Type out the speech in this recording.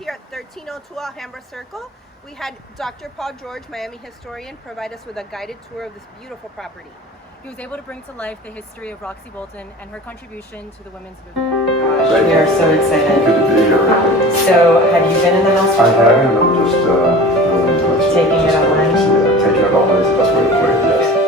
here at 1302 Alhambra Circle. We had Dr. Paul George, Miami historian, provide us with a guided tour of this beautiful property. He was able to bring to life the history of Roxy Bolton and her contribution to the women's movement. Gosh, we are so excited. Good to be here. So, have you been in the house I before? haven't, I'm just really into it. Taking it all in? Yeah, taking it all in is the best way to put it, yes.